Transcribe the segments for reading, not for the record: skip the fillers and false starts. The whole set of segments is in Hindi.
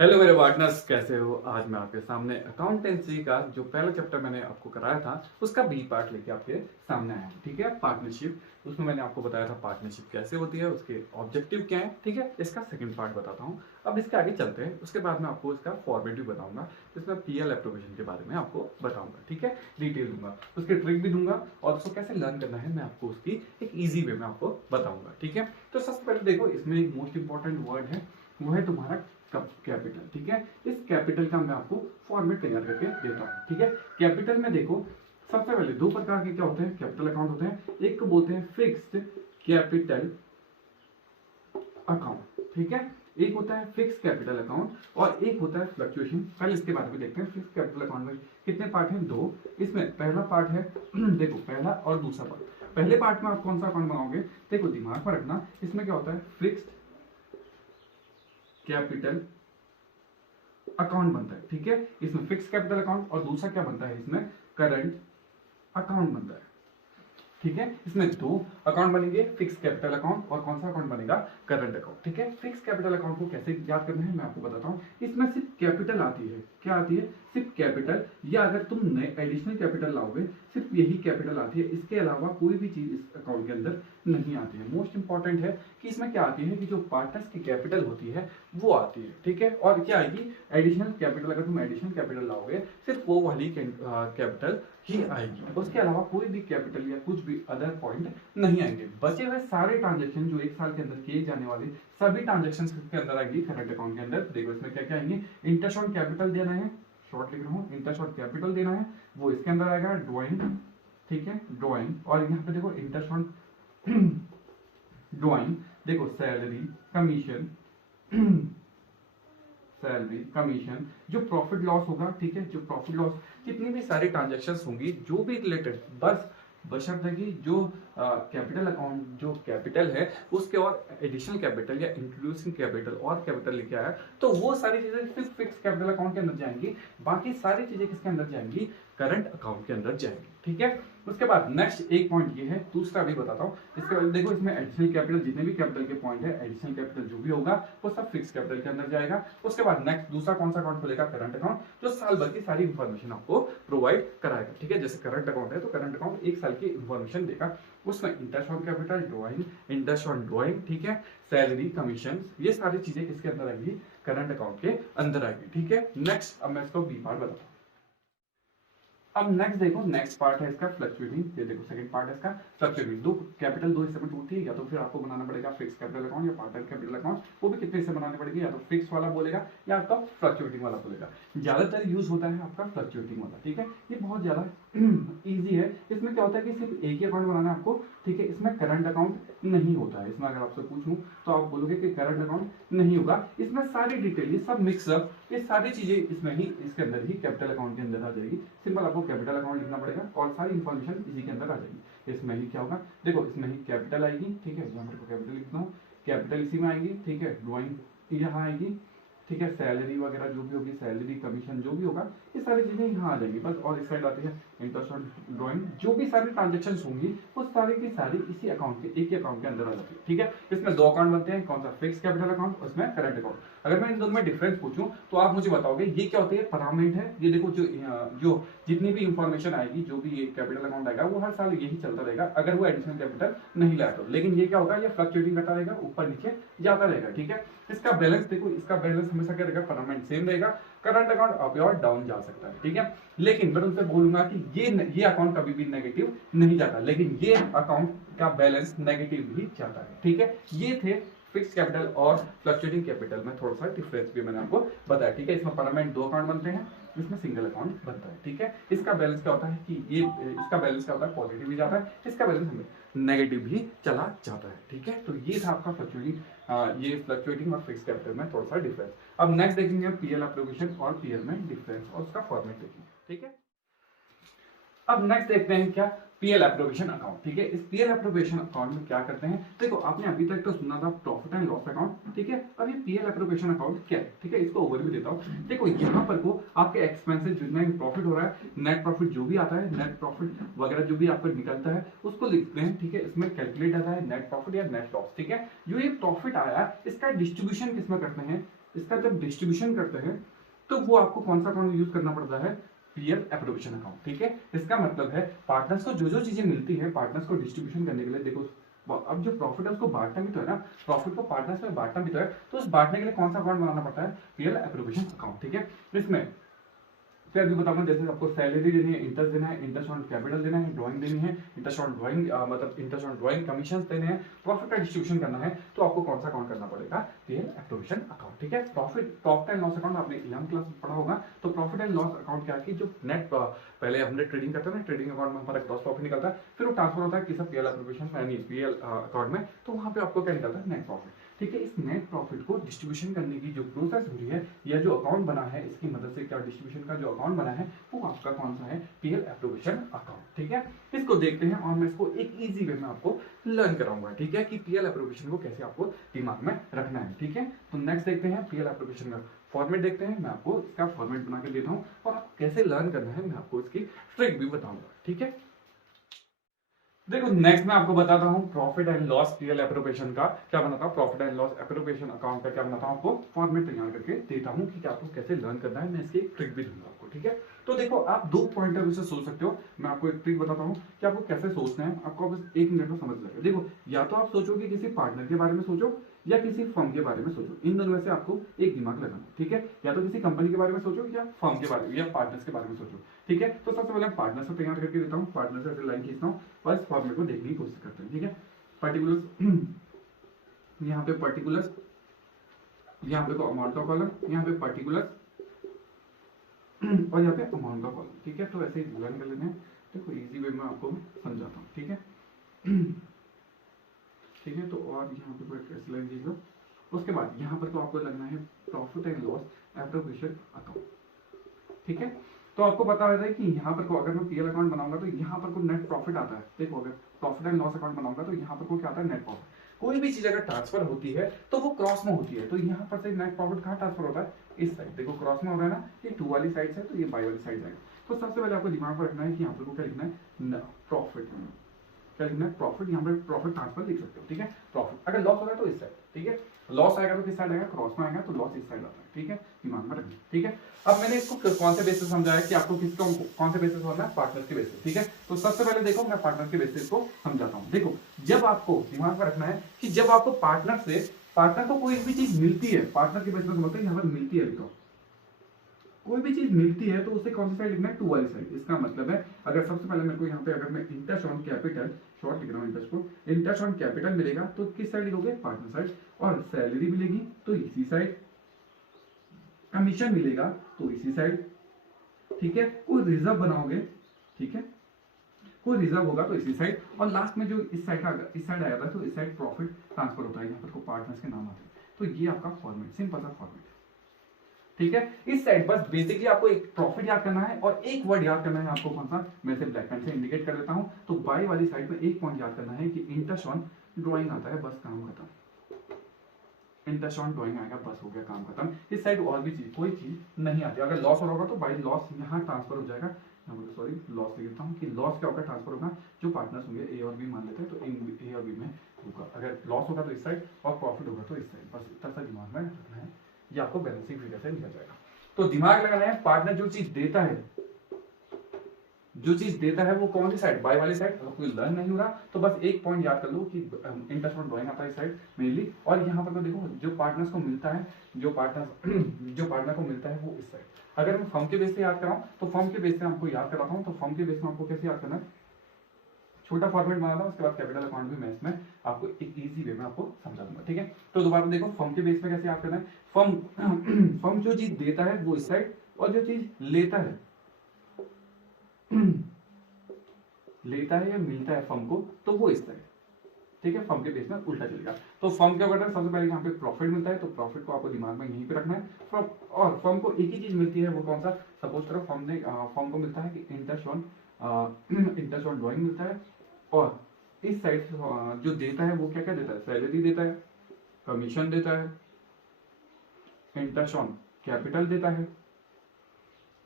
हेलो मेरे पार्टनर्स, कैसे हो? आज मैं आपके सामने अकाउंटेंसी का जो पहला चैप्टर मैंने आपको कराया था उसका बी पार्ट लेके आपके सामने आया हूं। ठीक है, पार्टनरशिप। उसमें मैंने आपको बताया था पार्टनरशिप कैसे होती है, उसके ऑब्जेक्टिव क्या है। ठीक है, इसका सेकंड पार्ट बताता हूं। अब इसके आगे चलते हैं, उसके बाद मैं आपको इसका फॉर्मेट भी बताऊंगा, जिसमें पीएल एप्रोवेशन के बारे में आपको बताऊंगा। ठीक है, डिटेल दूंगा, उसके ट्रिक भी दूंगा और उसको कैसे लर्न करना है मैं आपको उसकी एक ईजी वे में आपको बताऊंगा। ठीक है, तो सबसे पहले देखो, इसमें एक मोस्ट इंपॉर्टेंट वर्ड है, वो है तुम्हारा कैपिटल। ठीक है, इस कैपिटल का मैं आपको फॉर्मेट तैयार करके देता हूँ। ठीक है, कैपिटल में देखो, सबसे पहले दो प्रकार के क्या होते हैं, कैपिटल अकाउंट होते हैं। एक को बोलते हैं फिक्स्ड कैपिटल अकाउंट। ठीक है, एक होता है फिक्स कैपिटल अकाउंट और एक होता है फ्लक्चुएशन। पहले इसके बारे में देखते हैं। फिक्स कैपिटल अकाउंट में कितने पार्ट हैं? दो। इसमें पहला पार्ट है देखो, पहला और दूसरा पार्ट। पहले पार्ट में आप कौन सा अकाउंट बनाओगे? देखो, दिमाग पर रखना, इसमें क्या होता है, फिक्स्ड कैपिटल अकाउंट बनता है। ठीक है, इसमें फिक्स कैपिटल अकाउंट और दूसरा क्या बनता है, इसमें करंट अकाउंट बनता है। ठीक है, इसमें दो अकाउंट बनेंगे, फिक्स कैपिटल अकाउंट और कौन सा अकाउंट बनेगा, करंट अकाउंट। ठीक है, फिक्स कैपिटल अकाउंट को कैसे याद करना है मैं आपको बताता हूं। इसमें सिर्फ कैपिटल आती है। क्या आती है? सिर्फ कैपिटल, या अगर तुम नए एडिशनल कैपिटल लाओगे, सिर्फ यही कैपिटल आती है। इसके अलावा कोई भी चीज इस अकाउंट के अंदर नहीं आती है। मोस्ट इंपॉर्टेंट है कि इसमें क्या आती है कि जो पार्टनर्स की कैपिटल होती है वो आती है। ठीक है, और क्या आएगी, एडिशनल कैपिटल। अगर तुम एडिशनल कैपिटल लाओगे, सिर्फ वो वाली कैपिटल ही आएगी, उसके अलावा कोई भी कैपिटल या कुछ भी अदर पॉइंट नहीं आएंगे। बचे हुए सारे ट्रांजेक्शन जो एक साल के अंदर किए जाने वाले सभी ट्रांजेक्शन के अंदर आएंगी करंट अकाउंट के अंदर। देखो, इसमें क्या क्या आएंगे, इंटरेस्ट ऑन कैपिटल देना है, शॉर्ट लिख रहा हूँ, इंटरेस्ट ऑन कैपिटल देना है, वो इसके अंदर आएगा। ड्रॉइंग, ठीक है, ड्रॉइंग। और यहाँ पे देखो, इंटरेस्ट ऑन ड्रॉइंग, देखो, सैलरी, कमीशन, सैलरी, कमीशन, जो प्रॉफिट लॉस होगा। ठीक है, जो प्रॉफिट लॉस, जितनी भी सारी ट्रांजेक्शन होंगी जो भी रिलेटेड, बस बशर्ते कि जो कैपिटल अकाउंट, जो कैपिटल है उसके और एडिशनल कैपिटल या इंक्लूसिव कैपिटल और कैपिटल लेके आया, तो वो सारी चीजें सिर्फ फिक्स कैपिटल अकाउंट के अंदर जाएंगी। बाकी सारी चीजें किसके अंदर जाएंगी, करंट अकाउंट के अंदर जाएंगी। ठीक है, उसके बाद नेक्स्ट एक पॉइंट ये है, दूसरा भी बताता हूँ। इसके बाद देखो, इसमें एडिशनल कैपिटल, जितने भी कैपिटल के पॉइंट है, एडिशनल कैपिटल जो भी होगा वो सब फिक्स कैपिटल के अंदर जाएगा। उसके बाद नेक्स्ट दूसरा कौन सा अकाउंट खुलेगा, करंट अकाउंट, जो साल भर की सारी इंफॉर्मेशन आपको प्रोवाइड कराएगा। ठीक है, जैसे करंट अकाउंट है तो करंट अकाउंट एक साल की इंफॉर्मेशन देगा। उसमें interest on capital, drawing, interest on drawing, ठीक है, सैलरी, कमीशन, ये सारी चीजें किसके अंदर आएगी, करंट अकाउंट के अंदर आएगी। ठीक है, नेक्स्ट अब मैं इसको बी पार्ट बताता हूँ। अब नेक्स्ट देखो, नेक्स्ट पार्ट है इसका फ्लक्चुएटिंग। ये देखो, सेकंड पार्ट है इसका फ्लक्चुएटिंग। दो कैपिटल, दो हिस्से में टूटती है, या तो फिर आपको बनाना पड़ेगा फिक्स कैपिटल अकाउंट या पार्टनर कैपिटल अकाउंट। वो भी कितने हिस्से बनाने पड़ेंगे, या तो फिक्स वाला बोलेगा या आपका फ्लक्चुएटिंग वाला बोलेगा। ज्यादातर यूज होता है आपका फ्लक्चुएटिंग वाला। ठीक है, ये बहुत ज्यादा इजी है। इसमें क्या होता है कि सिर्फ एक ही अकाउंट बनाना है आपको। ठीक है, इसमें करंट अकाउंट नहीं होता है। इसमें अगर आपसे पूछूं तो आप बोलोगे कि करंट अकाउंट नहीं होगा। इसमें सारी डिटेल, ये सब मिक्सअप, ये सारी चीजें इसमें ही, इसके अंदर ही कैपिटल अकाउंट के अंदर आ जाएगी। सिंपल आपको कैपिटल अकाउंट लिखना पड़ेगा और सारी इंफॉर्मेशन इसी के अंदर आ जाएगी। इसमें ही क्या होगा, देखो, इसमें ही कैपिटल आएगी। ठीक है, यहाँ पर कैपिटल लिखता हूँ, कैपिटल इसी में आएगी। ठीक है, ड्रॉइंग यहाँ आएगी। ठीक है, सैलरी वगैरह जो भी होगी, सैलरी, कमीशन जो भी होगा, ये सारी चीजें यहाँ आ जाएंगी बस। और इस साइड आती है इंटरेस्ट ऑन ड्रॉइंग। जो भी सारी ट्रांजेक्शन होंगी वो सारी की सारी इसी अकाउंट के, एक ही अकाउंट के अंदर आ जाती है। ठीक है, इसमें दो अकाउंट बनते हैं, कौन सा, फिक्स कैपिटल अकाउंट, उसमें करंट अकाउंट। अगर मैं इन दोनों में डिफरेंस पूछूं तो आप मुझे बताओगे ये क्या होती है, परमानेंट है। ये देखो, जो जितनी भी इंफॉर्मेशन आएगी, जो भी ये कैपिटल अकाउंट आएगा, वो हर साल यही चलता रहेगा अगर वो एडिशनल कैपिटल नहीं लाया तो। लेकिन ये क्या होगा, ये फ्लक्चुएटिंग करता रहेगा, ऊपर नीचे जाता रहेगा। ठीक है, इसका बैलेंस देखो, इसका बैलेंस हमेशा क्या रहेगा, परमानेंट सेम रहेगा। करंट अकाउंट अप और डाउन जा सकता है। ठीक है, लेकिन मैं तुमसे बोलूंगा कि ये अकाउंट कभी भी नेगेटिव नहीं जाता, लेकिन ये अकाउंट का बैलेंस नेगेटिव ही जाता है। ठीक है, ये थे फिक्स कैपिटल और फ्लक्चुएटिंग कैपिटल में थोड़ा सा डिफरेंस भी मैंने आपको बताया। ठीक है, इसमें परमानेंट दो अकाउंट बनते हैं, इसमें सिंगल अकाउंट बनता है। ठीक है, इसका बैलेंस क्या होता है कि ये, इसका बैलेंस क्या होता है, पॉजिटिव भी जाता है, इसका बैलेंस हमें नेगेटिव भी चला जाता है। ठीक है, तो ये था आपका फ्लक्चुएटिंग, ये फ्लक्चुएटिंग और फिक्स कैपिटल में थोड़ा सा डिफरेंस। अब नेक्स्ट देखेंगे पीएल एप्लीकेशन और पीएल में डिफरेंस और उसका फॉर्मेट देखेंगे। ठीक है, अब नेक्स्ट देखते हैं क्या, पीएल एप्रोवेशन अकाउंट। ठीक है, इस पीएल एप्रोवेशन अकाउंट में क्या करते हैं, देखो, आपने अभी तक तो सुना था प्रॉफिट एंड लॉस अकाउंट। ठीक है, अब ये पीएल एप्रोवेशन अकाउंट क्या है, ठीक है, इसको ओवरव्यू देता हूं। देखो, यहाँ पर को आपके एक्सपेंसेस, जितना भी प्रॉफिट हो रहा है, नेट प्रॉफिट जो भी आता है, नेट प्रॉफिट वगैरह जो भी आपको निकलता है उसको लिखते हैं। ठीक है, इसमें कैलकुलेट आता है नेट प्रॉफिट या नेट लॉस। ठीक है, जो ये प्रॉफिट आया इसका डिस्ट्रीब्यूशन किसमें करते हैं, इसका जब डिस्ट्रीब्यूशन करते हैं तो वो आपको कौन सा अकाउंट यूज करना पड़ता है, पीएल एप्रोप्रिएशन अकाउंट। ठीक है, इसका मतलब है पार्टनर्स को जो जो चीजें मिलती है पार्टनर्स को डिस्ट्रीब्यूशन करने के लिए, देखो अब जो प्रॉफिट है उसको बांटना भी तो है ना, प्रॉफिट को पार्टनर्स में बांटना भी तो है, तो उस बांटने के लिए कौन सा अकाउंट बनाना पड़ता है, पीएल एप्रोप्रिएशन अकाउंट। ठीक है, इसमें फिर अभी बताऊंगा, जैसे आपको सैलरी देनी है, इंटरेस्ट देना है, इंटरेस्ट ऑन कैपिटल देना है, ड्राइंग देनी है, इंटरेस्ट ऑन ड्राइंग मतलब इंटरेस्ट ऑन ड्राइंग कमीशन देने हैं, प्रॉफिट का डिस्ट्रीब्यूशन करना है, तो आपको कौन सा अकाउंट करना पड़ेगा, पीएल एप्रोप्रिएशन अकाउंट। ठीक है, प्रॉफिट एंड लॉस अकाउंट आपने 11th क्लास में पढ़ा होगा। तो प्रॉफिट एंड लॉस अकाउंट क्या है कि जो नेट पहले हमने ट्रेडिंग करते हैं ना, ट्रेडिंग अकाउंट में हमारा ग्रॉस प्रॉफिट निकलता है, फिर वो ट्रांसफर होता है किसी पीएल एप्रोप्रिएशन यानी पीएल अकाउंट में, तो वहां पे आपको क्या निकलता है, नेट प्रॉफिट। ठीक है, इस नेट प्रॉफिट को डिस्ट्रीब्यूशन करने की जो प्रोसेस हो रही है या जो अकाउंट बना है, इसकी मदद से क्या डिस्ट्रीब्यूशन का जो अकाउंट बना है वो आपका कौन सा है, पीएल एप्रोप्रिएशन अकाउंट। ठीक है, इसको देखते हैं और मैं इसको एक इजी वे में आपको लर्न कराऊंगा। ठीक है, कि पीएल एप्रोप्रिएशन को कैसे आपको दिमाग में रखना है। ठीक है, तो नेक्स्ट देखते हैं पीएल एप्रोप्रिएशन का फॉर्मेट देखते हैं, मैं आपको इसका फॉर्मेट बना के देता हूँ और आप कैसे लर्न करना है मैं आपको इसकी ट्रिक भी बताऊंगा। ठीक है, देखो नेक्स्ट मैं आपको बताता हूँ profit and loss PL appropriation का क्या बनाता हूँ, profit and loss appropriation account का क्या बनाता हूँ, आपको फॉर्मेट तैयार करके देता हूँ कि आपको कैसे लर्न करना है, मैं इसकी एक ट्रिक भी दूंगा आपको। ठीक है, तो देखो आप दो पॉइंट ऑफ व्यू से सोच सकते हो, मैं आपको एक ट्रिक बताता हूँ कि आपको कैसे सोचना है, आपको बस 1 मिनट में समझ लगेगा। देखो या तो आप सोचो कि किसी पार्टनर के बारे में सोचो या किसी फर्म के बारे में सोचो, इन दोनों में से आपको एक दिमाग लगाना। ठीक है, या तो किसी कंपनी के बारे में सोचो या फर्म के बारे में या पार्टनर्स के बारे में सोचो। ठीक है, तो सबसे पहले पार्टनर से तैयार करके देता हूँ, पार्टनर से ऐसे लाइन खींचता हूँ और इस फॉर्मेट को देखने की कोशिश करते हैं। ठीक है, पर्टिकुलर यहाँ पे पर्टिकुलर, यहाँ पे अमाउंट का कॉलम, यहाँ पे पर्टिकुलर और यहाँ पे अमाउंट का कॉलम। ठीक है, तो ऐसे ही लर्न कर लेते हैं। देखो इजी वे में आपको समझाता हूँ। ठीक है, ठीक है, तो और यहाँ पे कोई लाइन खींच लो, उसके बाद यहाँ पर तो आपको लगना है profit and loss appropriation account. ठीक है, तो आपको पता होता है कि यहाँ पर को अगर मैं पीएल अकाउंट बनाऊंगा तो यहाँ पर को नेट प्रॉफिट आता है। देखो अगर प्रॉफिट एंड लॉस अकाउंट बनाऊंगा तो यहाँ पर को क्या आता है, नेट प्रॉफिट। कोई भी चीज अगर ट्रांसफर होती है तो वो क्रॉस में होती है, तो यहाँ पर से नेट प्रॉफिट कहाँ ट्रांसफर होता है, इस साइड। देखो क्रॉस में हो रहा है ना, ये 2 वाली साइड से तो ये बाई वाली साइड जाएगा। तो सबसे पहले आपको दिमाग में रखना है कि यहाँ पर को क्या लिखना है, प्रॉफिट। क्या लिखना है, प्रॉफिट। यहाँ पर प्रॉफिट ट्रांसफर लिख सकते हो। ठीक है, प्रॉफिट। अगर लॉस हो रहा है तो इस साइड। ठीक है, लॉस आएगा तो किस साइड आएगा, क्रॉस में आएगा, तो लॉस इस साइड आता है। ठीक है, दिमाग में रखना। ठीक है, अब मैंने इसको कौन से बेसिस समझाया कि आपको किसको कौन से बेसिस होना है, पार्टनर के बेसिस। ठीक है, तो सबसे पहले देखो मैं पार्टनर के बेसिस को समझाता हूँ। देखो जब आपको दिमाग में रखना है कि जब आपको पार्टनर को कोई भी चीज मिलती है, पार्टनर के बेसिस में समझते हैं, यहाँ पर मिलती है, लिखो कोई भी चीज मिलती है तो उसे कौन सी साइड लिखना है, 2 वाली साइड। इसका मतलब है अगर सबसे पहले मेरे को यहाँ पे अगर मैं इंटरेस्ट ऑन कैपिटल, शॉर्ट लिख रहा हूँ इंटरेस्ट को, इंटरेस्ट ऑन कैपिटल मिलेगा तो किस साइड लिखोगे, पार्टनर साइड। और सैलरी मिलेगी तो इसी साइड, कमीशन मिलेगा तो इसी साइड। ठीक है, कोई रिजर्व बनाओगे, ठीक है, कोई रिजर्व होगा तो इसी साइड। और लास्ट में जो इस साइड आया था तो इस साइड प्रॉफिट ट्रांसफर होता है, यहाँ पर को पार्टनर्स के नाम आते हैं। तो ये आपका फॉर्मेट, सिंपल सा फॉर्मेट। ठीक है, इस साइड बस बेसिकली आपको एक प्रॉफिट याद करना है और एक वर्ड याद करना है आपको, कौन सा, मैं इसे ब्लैक पेन से इंडिकेट कर देता हूं। तो बाई वाली साइड में एक पॉइंट याद करना है कि इंटरेस्ट ऑन ड्राइंग आता है, बस काम खत्म। इंटरेस्ट ऑन ड्राइंग आएगा, बस हो गया काम खत्म। इस साइड और भी चीज कोई चीज नहीं आती। अगर लॉस हो रहा होगा तो बाई लॉस यहाँ ट्रांसफर हो जाएगा, सॉरी लॉस लिख देता हूँ कि लॉस क्या होगा, ट्रांसफर होगा। जो पार्टनर्स होंगे ए और बी मान लेते हैं तो इन ए और बी में होगा। अगर लॉस होगा तो इस साइड और प्रॉफिट होगा तो इस साइड। बस इतना सा दिमाग में रखना है, ये आपको बैलेंसिंग फिगर से लिखा जाएगा। तो दिमाग लगाना है, पार्टनर जो चीज देता है, जो चीज देता है वो कौन सी साइड, बाय वाली साइड। अगर कोई लर्न नहीं हो रहा तो बस एक पॉइंट याद कर लो कि इंटरेस्ट ऑन ड्राइंग आता है इस साइड मेनली। और यहाँ पर तो देखो जो पार्टनर्स को मिलता है, जो पार्टनर को मिलता है वो इस साइड। अगर मैं फर्म के बेस से याद कराऊं तो फर्म के बेस से आपको याद कराता हूँ। तो फर्म के बेस में आपको कैसे याद करना है, छोटा फॉर्मेट बना था, उसके बाद कैपिटल अकाउंट भी मैं इसमें आपको एक इजी वे में आपको समझा दूंगा। ठीक है, तो दोबारा देखो फर्म के बेस में कैसे याद करना है। फर्म जो चीज देता है वो इस साइड और जो चीज लेता है लेता है या मिलता है फर्म को तो वो इस साइड। ठीक है, फर्म के बेस में उल्टा चलेगा। तो फर्म क्या करता है, सबसे पहले यहाँ पे प्रॉफिट मिलता है तो प्रॉफिट को आपको दिमाग में यहीं पे रखना है। और फर्म को एक ही चीज मिलती है, वो कौन सा, सपोज करो फर्म को मिलता है कि इंटरेस्ट ऑन ड्राइंग मिलता है। और इस साइड जो देता है वो क्या क्या देता है, सैलरी देता है, कमीशन देता है, इंटरेस्ट ऑन कैपिटल देता है।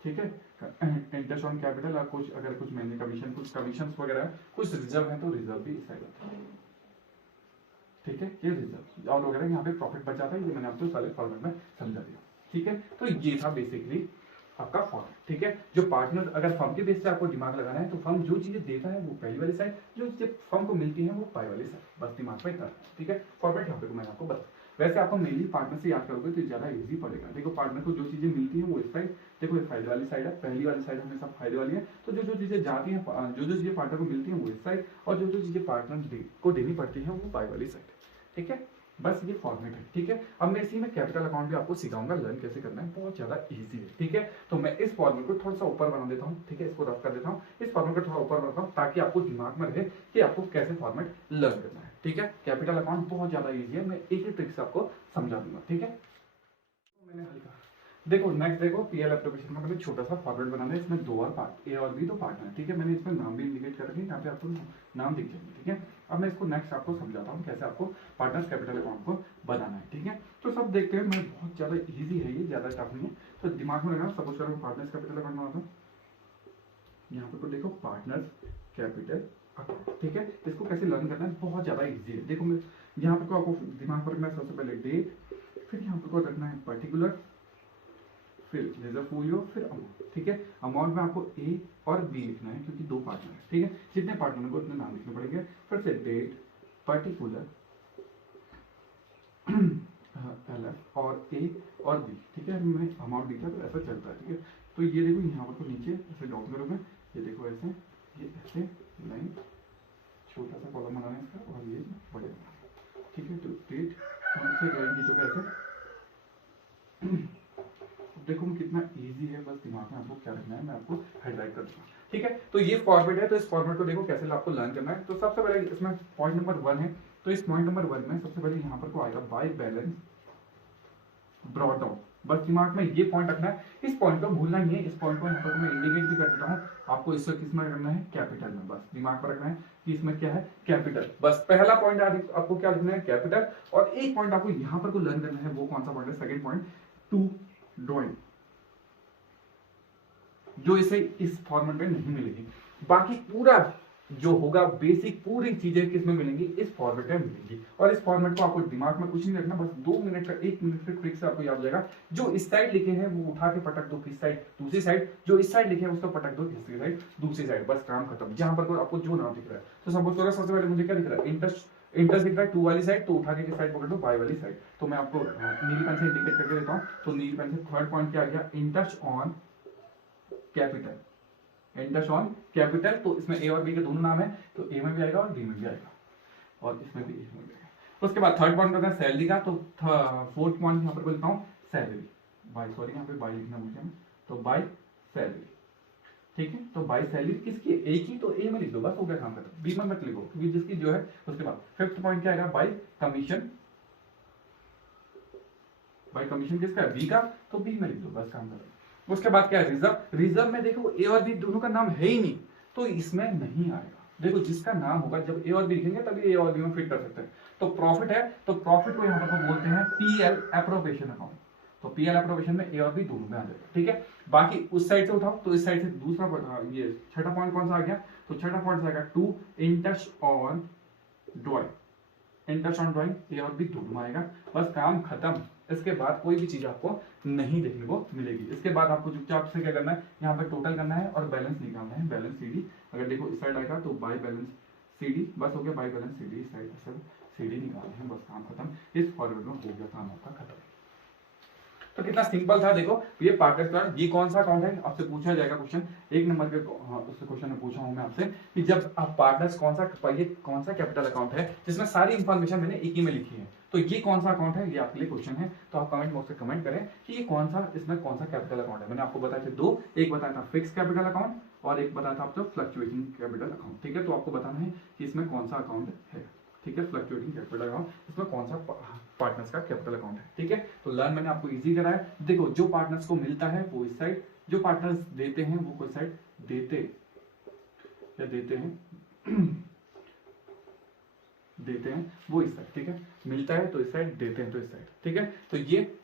ठीक है, इंटरेस्ट ऑन कैपिटल और कुछ अगर कुछ महीने कमीशन, कुछ कमीशन वगैरह, कुछ रिजर्व है तो रिजर्व भी इस साइड आता है। ठीक है, ये रिजर्व और वगैरह यहाँ पे प्रॉफिट बच जाता है, ये मैंने आपको सारे फॉर्मेट में समझा दिया। ठीक है, तो ये था बेसिकली आपका फॉर्मेट। ठीक है, जो पार्टनर अगर फर्म के बेस पे आपको दिमाग लगाना है तो फर्म जो चीजें देता है वो पहली वाली साइड, जो चीजें फर्म को मिलती है वो पाई वाली साइड, बस दिमाग में इतना। ठीक है, फॉर्मेट यहाँ पे मैंने आपको बता, वैसे आपको मेनली पार्टनर से याद करोगे तो ज्यादा इजी पड़ेगा। देखो पार्टनर को जो चीजें मिलती है वो इस साइड, देखो ये फायदे वाली साइड है, पहली वाली साइड हमेशा फायदे वाली है, तो जो जो चीजें जाती हैं, जो चीजें पार्टनर को मिलती हैं वो इस साइड, और जो जो चीजें पार्टनर को देनी पड़ती है वो पाई वाली साइड। ठीक है, बस ये फॉर्मेट है। ठीक है, अब मैं इसी में कैपिटल अकाउंट भी आपको सिखाऊंगा, लर्न कैसे करना है, बहुत ज्यादा इजी है। ठीक है, तो मैं इस फॉर्मेट को थोड़ा सा ऊपर बना देता हूँ। ठीक है, इसको रफ कर देता हूँ, इस फॉर्मेट को थोड़ा ऊपर बनाता हूँ ताकि आपको दिमाग में रहे कि आपको कैसे फॉर्मेट लर्न करना है। ठीक है, कैपिटल अकाउंट बहुत ज्यादा इजी है, मैं एक ही ट्रिक से आपको समझा दूंगा। ठीक है, मैंने हल्का देखो, नेक्स्ट देखो पीएल एप्लीकेशन का मैंने छोटा सा फॉर्मेट बनाना है, इसमें दो और पार्ट, ए और बी दो पार्टनर। ठीक है, मैंने इसमें नाम भी इंडिकेट कर रखे हैं, यहाँ पे आपको नाम दिख जाएंगे। ठीक है, अब मैं इसको नेक्स्ट आपको समझाता हूँ कैसे आपको पार्टनर्स कैपिटल अकाउंट को बनाना है। ठीक है, तो सब देखते हैं, मैं बहुत ज्यादा इजी है ये, ज्यादा टफ नहीं है, तो दिमाग में रखना। सपोज करो पार्टनर्स कैपिटल अकाउंट बनाता हूँ, यहाँ पे देखो पार्टनर्स कैपिटल अकाउंट। ठीक है, इसको कैसे लर्न करना है, बहुत ज्यादा इजी है। देखो मैं यहाँ पे आपको दिमाग पर रखना है, सबसे पहले डेट, फिर यहाँ पे को रखना है पर्टिकुलर, फिर रिजर्व फोलियो, फिर अमाउंट। ठीक है, अमाउंट में आपको ए और बी लिखना है क्योंकि दो पार्टनर है। ठीक है, जितने पार्टनर को उतने नाम लिखने पड़ेंगे। फिर से डेट, पर्टिकुलर, एलएफ और ए और बी। ठीक है, मैं अमाउंट लिखा तो ऐसा चलता है। ठीक है, तो ये देखो यहाँ पर तो नीचे ऐसे डाउन करोगे, ये देखो ऐसे, ये ऐसे लाइन, छोटा सा कॉलम बनाना है इसका, और ये बड़े बनाना। ठीक है, तो डेट से लाइन खींचोगे ऐसे, देखो कितना इजी है, बस दिमाग में आपको क्या रखना है, मैं आपको हाईलाइट कर दूंगा। ठीक है, तो ये फॉर्मेट है, तो इस फॉर्मेट को देखो कैसे आपको लर्न करना है। तो सबसे पहले इसमें पॉइंट नंबर 1 है, तो इस पॉइंट नंबर 1 में सबसे पहले यहाँ पर को आएगा बाय बैलेंस ब्रॉट डाउन, बस दिमाग में ये पॉइंट रखना है, इस पॉइंट को भूलना नहीं है। इस पॉइंट को यहाँ पर मैं इंडिकेट भी कर देता हूँ आपको, इसको किस में करना है, कैपिटल में, बस दिमाग पर रखना है कि इसमें क्या है, कैपिटल। बस पहला पॉइंट आपको क्या लिखना है, कैपिटल, और एक पॉइंट आपको यहाँ पर को लर्न करना है, वो कौन सा पॉइंट है, सेकंड पॉइंट, टू ड्रॉइंग, जो इसे इस फॉर्मेट में नहीं मिलेगी। बाकी पूरा जो होगा बेसिक पूरी चीजें किस में मिलेंगी, इस फॉर्मेट में मिलेंगी। और इस फॉर्मेट को आपको दिमाग में कुछ नहीं रखना, बस 2 मिनट का 1 मिनट का ट्रिक से आपको याद हो जाएगा। जो इस साइड लिखे हैं वो उठा के पटक दो किस साइड, दूसरी साइड, जो इस साइड लिखे हैं उसको पटक दो किस साइड, दूसरी साइड, बस काम खत्म। जहां पर आपको जो नाम दिख रहा है, तो सपोज करो सबसे पहले मुझे क्या दिख रहा है, इंटरेस्ट दिख रहा है 2 वाली साइड, तो उठा के किस साइड पकड़ दो, बाय वाली साइड। तो मैं आपको नीली पेन से इंडिकेट करके देता हूँ, तो नीली पेन से थर्ड पॉइंट क्या आ गया, interest on capital, interest on capital. तो इसमें ए और बी के दोनों नाम है, तो ए में भी आएगा और बी में भी आएगा, और इसमें भी ए में भी आएगा। उसके बाद थर्ड पॉइंट होता है सैलरी का, तो फोर्थ पॉइंट यहाँ पर बोलता हूँ सैलरी, बाय, सॉरी यहाँ पे बाय लिखना भूल गया, तो बाय सैलरी। ठीक है, तो बाय सैलरी किसकी, ए की, तो ए में लिख दो, बस हो गया काम खत्म, बी में मत लिखो क्योंकि जिसकी जो है। उसके बाद फिफ्थ पॉइंट क्या आएगा, बाय कमीशन, बाय कमीशन किसका है, बी का, तो बी में लिख दो, बस काम खत्म। उसके बाद क्या है, रिजर्व, रिजर्व में देखो ए और बी दोनों का नाम है ही नहीं, तो इसमें नहीं आएगा। देखो जिसका नाम होगा, जब ए और बी लिखेंगे तभी ए और बी में फिट कर सकते हैं। तो प्रॉफिट है, तो प्रॉफिट को यहाँ पर बोलते हैं पीएल एप्रोप्रिएशन अकाउंट, तो पीएल एप्रोप्रिएशन में ए और बी दोनों में आ जाएगा। ठीक है, बाकी उस साइड से उठाओ, तो इस साइड से दूसरा, ये छठा पॉइंट कौन सा आ गया, तो छठा पॉइंट आएगा to interest on drawing, interest on drawing A और बी दोनों आएगा, बस काम खत्म। इसके बाद कोई भी चीज आपको नहीं देखने को मिलेगी। इसके बाद आपको चुपचाप से क्या करना है, यहाँ पर टोटल करना है और बैलेंस निकालना है, बैलेंस सीडी। अगर देखो इस साइड आएगा तो बाय बैलेंस सीडी, बस हो गया, बाय बैलेंस सीडी, इस साइड सब सीडी निकालना है, बस काम खत्म। इस फॉर्मेट में हो गया काम आपका खत्म। तो कितना सिंपल था, देखो ये पार्टनर्स कार्ड, ये कौन सा अकाउंट है, आपसे पूछा जाएगा क्वेश्चन, 1 नंबर के उससे क्वेश्चन में पूछा हूं मैं आपसे कि जब आप पार्टनर्स कौन सा कैपिटल अकाउंट है जिसमें सारी इंफॉर्मेशन मैंने एक ही में लिखी है, तो ये कौन सा अकाउंट है, ये आपके लिए क्वेश्चन है। तो आप कमेंट बॉक्स में कमेंट करें कि ये कौन सा, इसमें कौन सा कैपिटल अकाउंट है। मैंने आपको बताया थे 2, एक बताया था फिक्स कैपिटल अकाउंट और एक बताया था आपको फ्लक्चुएटिंग कैपिटल अकाउंट। ठीक है, तो आपको बताना है कि इसमें कौन सा अकाउंट है। ठीक है, फ्लक्चुएटिंग कैपिटल अकाउंट, इसमें कौन सा पार्टनर्स का कैपिटल अकाउंट है। ठीक है, तो लर्न मैंने आपको इजी कराया। देखो जो पार्टनर्स को मिलता है वो इस साइड, जो पार्टनर्स देते हैं वो कोई साइड देते हैं देते हैं वो इस साइड। ठीक है, मिलता है तो इस साइड, देते हैं तो इस साइड। ठीक है, तो ये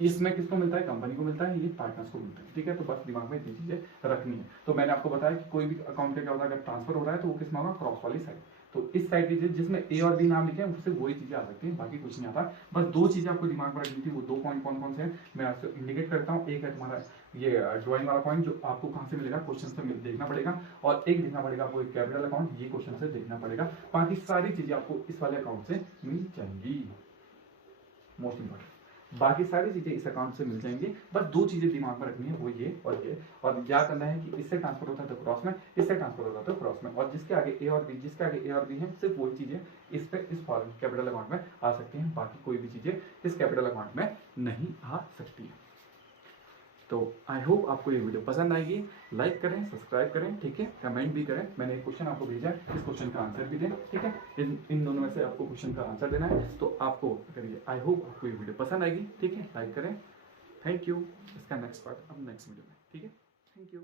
इसमें किसको मिलता है, कंपनी को मिलता है, ये पार्टनर्स को मिलता है। ठीक है, तो बस दिमाग में इतनी चीजें रखनी है। तो मैंने आपको बताया कि कोई भी अकाउंट का क्या होता है, अगर ट्रांसफर हो रहा है तो वो किस में होगा, क्रॉस वाली साइड। तो इस साइड की चीज जिसमें ए और बी नाम लिखे हैं उससे वही चीजें आ सकती हैं, बाकी कुछ नहीं आता। बस दो चीजें आपको दिमाग में रखनी थी, वो 2 पॉइंट कौन कौन से हैं मैं आपसे इंडिकेट करता हूँ। एक है तुम्हारा ये ड्राइंग वाला पॉइंट जो आपको कहाँ से मिलेगा, क्वेश्चन से देखना पड़ेगा, और एक देखना पड़ेगा आपको कैपिटल अकाउंट, ये क्वेश्चन से देखना पड़ेगा। बाकी सारी चीजें आपको इस वाले अकाउंट से मिल जाएंगी। मोस्ट इंपॉर्टेंट, बाकी सारी चीजें इस अकाउंट से मिल जाएंगी। बस दो चीजें दिमाग में रखनी है, वो ये और ये, और याद करना है कि इससे ट्रांसफर होता है तो क्रॉस में, इससे ट्रांसफर होता है तो क्रॉस में, और जिसके आगे ए और बी, जिसके आगे ए और बी है सिर्फ वही चीजें इस पे इस फॉर्म कैपिटल अकाउंट में आ सकती हैं, बाकी कोई भी चीजें इस कैपिटल अकाउंट में नहीं आ सकती है। तो आई होप आपको ये वीडियो पसंद आएगी। लाइक करें, सब्सक्राइब करें, ठीक है, कमेंट भी करें। मैंने एक क्वेश्चन आपको भेजा है, इस क्वेश्चन का आंसर भी दें, ठीक है। इन दोनों में से आपको क्वेश्चन का आंसर देना है, तो आपको करिए। आई होप आपको ये वीडियो पसंद आएगी, ठीक है, लाइक करें। Thank you. इसका नेक्स्ट पार्ट अब नेक्स्ट वीडियो में, ठीक है। Thank you.